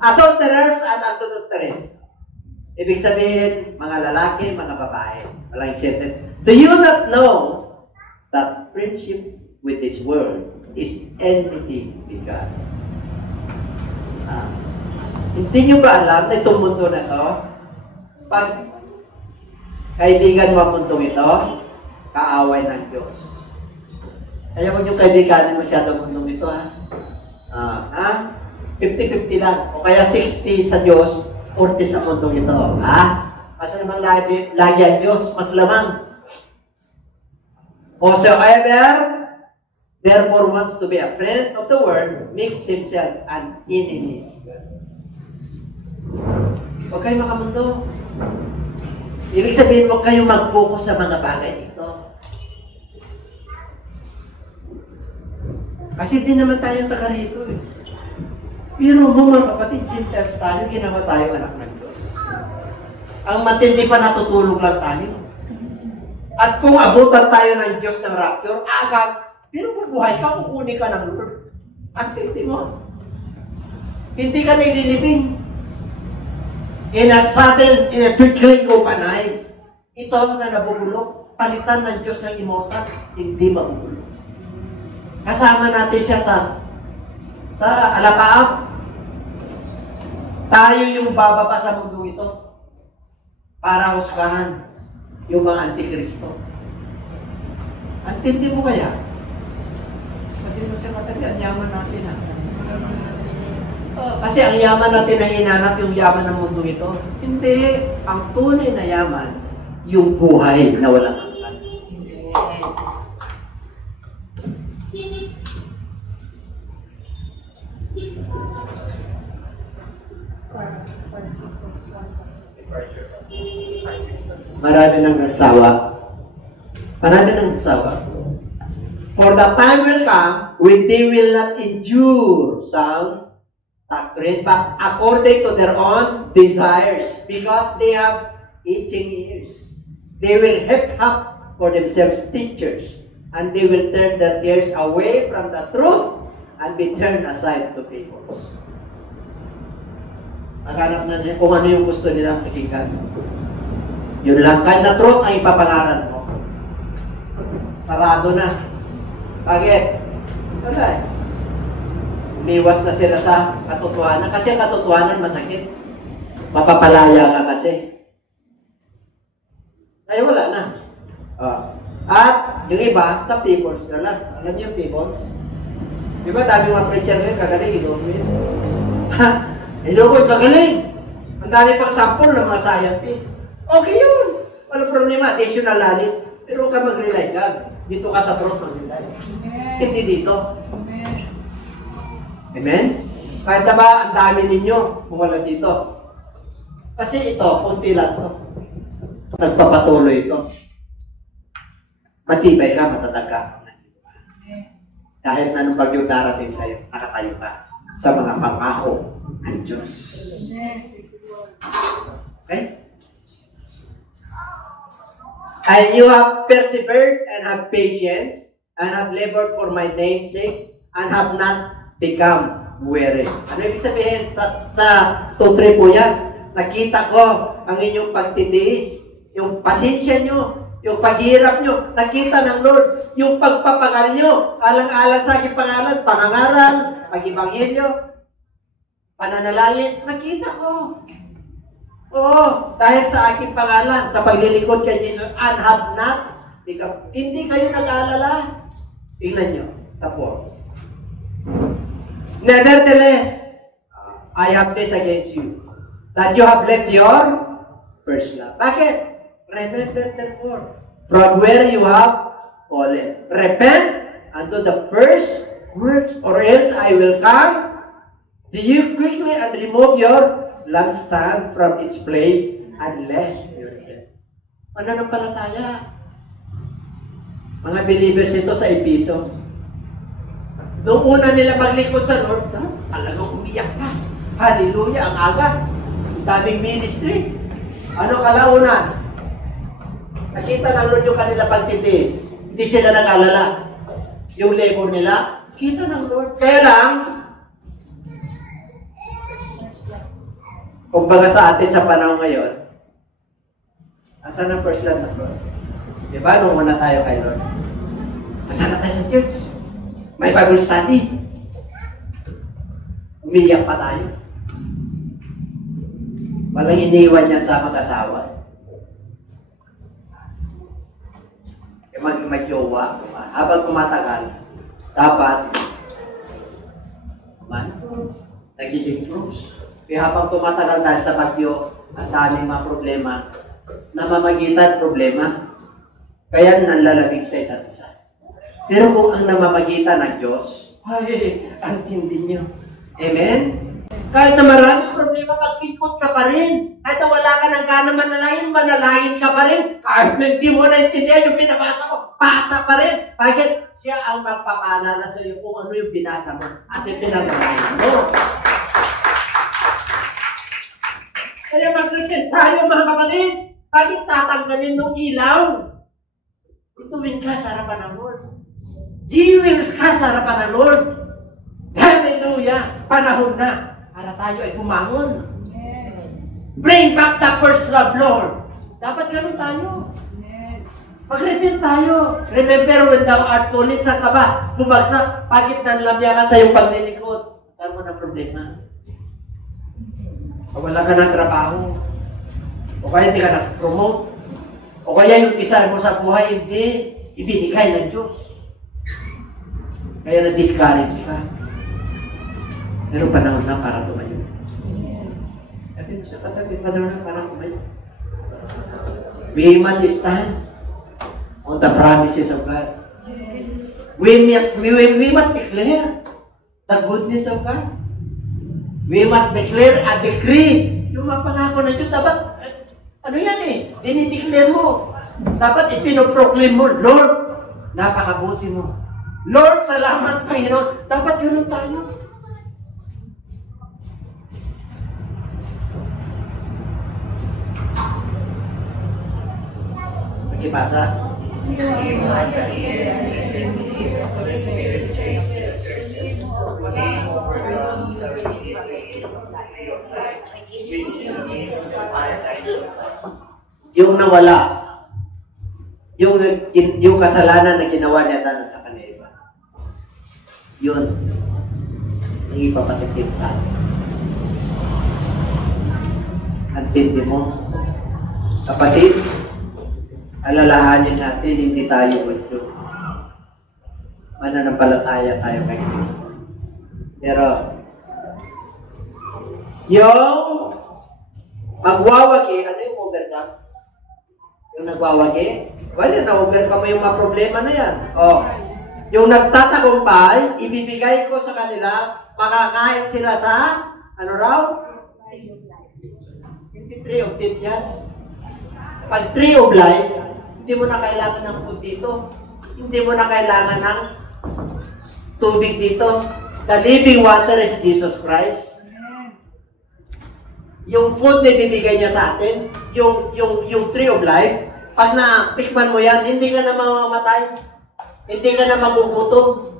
Adulterers at adulterers. Ibig sabihin, mga lalaki, mga babae. Walang sentence. Do you not know that friendship with this world is enmity with God? Hindi nyo ba alam na itong mundo na to? Pag kaibigan mo ang mundong ito, kaaway ng Diyos. Kaya huwag yung kaibiganin masyado ang mundong ito, ha? 50-50 lang. O kaya 60 sa Diyos, 40 sa mundong ito. Ha? Mas namang lagi ang Diyos, mas lamang. Whosoever therefore wants to be a friend of the world makes himself an enemy. Huwag kayo makamundo. Ibig sabihin, huwag kayo mag-focus sa mga bagay dito. Kasi di naman tayo taga rito eh. Pero mga kapatid, Gentiles tayo, ginawa tayo anak ng Diyos. Ang matindi pa natutulog lang tayo. At kung abutan tayo ng Diyos ng rapture, agad, pero kung buhay ka, kukunin ka ng Lord. At tindi mo. Hindi ka na ililibing. In a twinkling of an eye. Ito na nabubulok, palitan ng Diyos ng immortal, hindi mabubulok. Kasama natin siya sa alapaap. Tayo yung bababa sa mundo ito para husgahan yung mga antikristo. Antindi mo kaya? Sabi mo siya matanda, ang yaman natin ha. Kasi ang yaman natin na hinanap yung yaman ng mundo ito. Hindi. Ang tunay na yaman, yung buhay na walang hanggan. Marami nang nagsawa. For the time will come when they will not endure sound doctrine, but according to their own desires, because they have itching ears. They will heap up for themselves teachers, and they will turn their ears away from the truth and be turned aside to fables. Maghanap na niya kung ano yung gusto nilang pakinggan. Yun lang. Kahit na truth ang ipapangaran mo. Sarado na. Bakit? Kasi umiwas na sila sa katotohanan. Kasi ang katotohanan masakit. Mapapalaya ka kasi. Ay, wala na. At yung iba, sa peoples na lang. Alam niyo yung peoples? Di ba dami mga preacher ngayon, kagaling, ilugod. Ilugod, kagaling. Ang dami pang sample ng mga scientists. Okay yun. Walang problema, additional knowledge. Pero huwag ka mag-rely ka. Dito ka sa truth mag-rely. Hindi dito. Amen? Kahit na ba ang dami ninyo kung wala dito. Kasi ito, kunti lang to. Nagpapatuloy ito. Matibay ka, matatag ka. Kahit na anong bagyo darating sa'yo, nakatayo ka sa mga pangako ng Diyos. Okay? And you have persevered and have patience and have labored for my name's sake and have not become weary. Ano ibig sabihin? Sa 2-3 po yan. Nakita ko ang inyong pagtitiis, yung pasensya nyo, yung paghirap nyo, nakita ng Lord, yung pagpapagal nyo, alang-alang sa aking pangalan, pangangaral, pag-ibanghelyo, pananalangin, nakita ko. Oo, dahil sa aking pangalan, sa paglilingkod kay Jesus, and have not, hindi kayo nag-aalala. Tingnan nyo, tapos. Nevertheless, I have this against you, that you have left your first love. Bakit? Remember therefore, from where you have fallen. Repent unto the first works, or else I will come to you quickly and remove your lampstand from its place, unless you repent. Pananampalataya. Mga believers ito sa Episo. Noong una nila maglingkod sa Lord, talagang umiyak pa. Hallelujah, ang aga. Ang daming ministry. Ano kalaunan? Nakita ng Lord yung kanila pagtitiis. Hindi sila nag-alala. Yung labor nila, kita ng Lord. Kaya lang, kumbaga sa atin sa panahon ngayon, asan ang first love ng Lord? Diba, nung una tayo kay Lord? Punta na tayo sa church. May Bible study. Umiyak pa tayo. Walang iniwan yan sa mag-asawa. Mag-jowa. Habang tumatagal, dapat nagiging close. Kaya habang tumatagal tayo sa bagyo, ang daming mga problema, namamagitan problema, kaya nanlalamig sa isa't isa. Pero kung ang namamagitan ng Diyos, ay, ang tindi niyo. Amen? Kahit na maraming problema, pag-ikot ka pa rin. Kahit na wala ka ng gana manalangin ka pa rin. Kahit na hindi mo naintindihan yung pinabasa ko, pasa pa rin. Bakit? Siya ang magpapaalala sa iyo kung ano yung binasa mo at yung pinanalangin mo. Kaya mag-resist tayo, mga kapatid. Bakit tatanggalin ng ilaw? Ituwin ka sa harapan ng Lord. Jiwils ka sa harapan ng Lord. Hallelujah! Panahon na para tayo ay bumangon. Bring back the first love, Lord. Dapat ganun tayo. Mag-repent tayo. Remember when thou art fallen, saan ka ba? Bumagsak, bakit nanlamya ka sa iyong paglilingkod? Saan mo na problema? Wala ka ng trabaho. O kaya hindi ka na-promote. O kaya yung desire mo sa buhay, hindi ibinigay ng Diyos. Kaya na-discourage ka. Pero panahon na para tumayo. Sabi mo sa katabi, panahon na para tumayo. We must stand on the promises of God. We must declare the goodness of God. We must declare a decree. Yung mga pangako ng Diyos, dapat, ano yan eh, dinideclare mo. Dapat ipinoproclaim mo, Lord, napakabuti mo. Lord, salamat, Panginoon. Dapat ganun tayo. Pagkipasa. Yung nawala, yung kasalanan na ginawa niya tanong sa kanila, yun, ang ipapatikip sa atin. Antindi mo, kapatid, alalahanin natin, hindi tayo gusto. Mananampalataya tayo kay Kristo. Pero, yung magwawagi, ano yung overcome? Yung nagwawagi? Well, na-overcome mo yung mga problema na yan. Oh. Yung nagtatagumpay, ibibigay ko sa kanila, makakain sila sa, ano raw? Hindi tree of death yan. Pag tree of life, hindi mo na kailangan ng food dito. Hindi mo na kailangan ng tubig dito. The living water is Jesus Christ. Yung food na ibibigay niya sa atin, yung tree of life, pag na-tikman mo yan, hindi ka na mamamatay. Hindi ka na magugutom.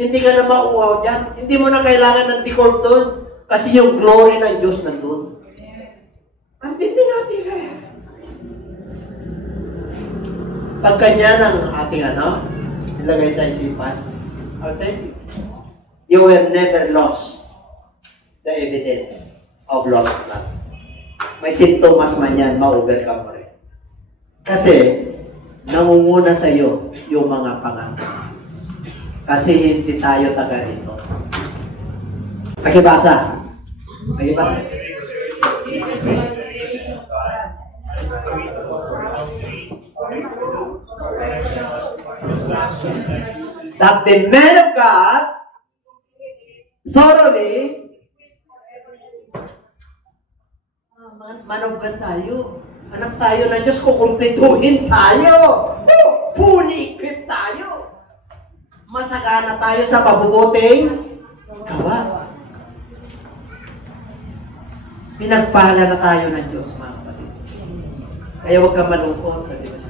Hindi ka na mauuhaw dyan. Hindi mo na kailangan ng decor doon. Kasi yung glory ng Diyos nandun. Andito natin kaya. Pagkanya ng ating ilagay sa isipan, I'll tell you, you will never lost the evidence of lost love. May sintomas man yan, ma-overcome mo rin. Kasi, nangunguna sa iyo yung mga pangako. Kasi hindi tayo taga rito. Pakibasa. Pakibasa. That the man of God thoroughly man of God tayo. Anak tayo ng Diyos, kukumpletuhin tayo. Fully equipped tayo. Masagana tayo sa pabubuting gawa. Pinagpala na tayo ng Diyos, mga kapatid. Kaya huwag ka malungkot sa Diyos.